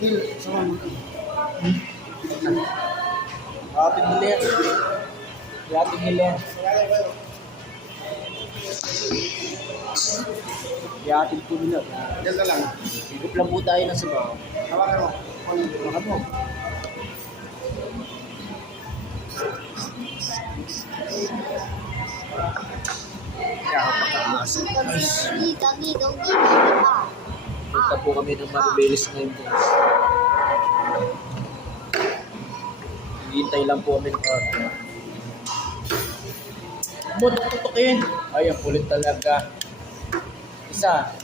Hil, sama mo. Ating hili. Ating hili. Ating po nila. Diyan ka lang. Higop lang po tayo ng sabaw. Hawakan mo. Hawakan mo. Kaya kapag-aas. Punta po kami ng Maribelis ngayon po. Hintay lang po kami ng order. Mo, tutukin. Ay, ang kulit talaga. Isa.